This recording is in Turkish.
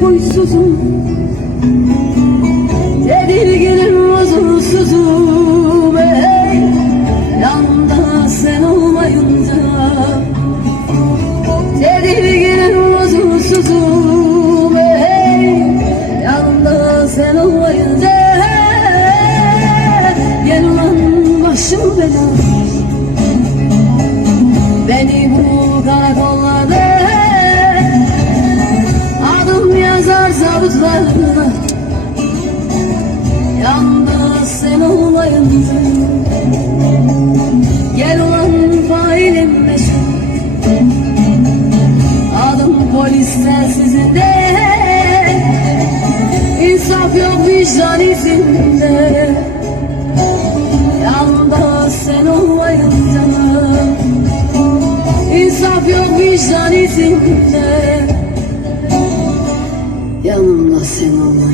huysuzum. Tedirginim huzursuzum. Ey Yanımda sen olmayınca. Tedirginim huzursuzum. Ey Yanımda sen olmayınca. Gel ulan başım belası Beni bu karakollarda Gel ulan failim Adım polis sizin de İnsaf yok vicdan izinde Yalnız sen olmayınca İnsaf yok vicdan izinde Yanımda sen olmayınca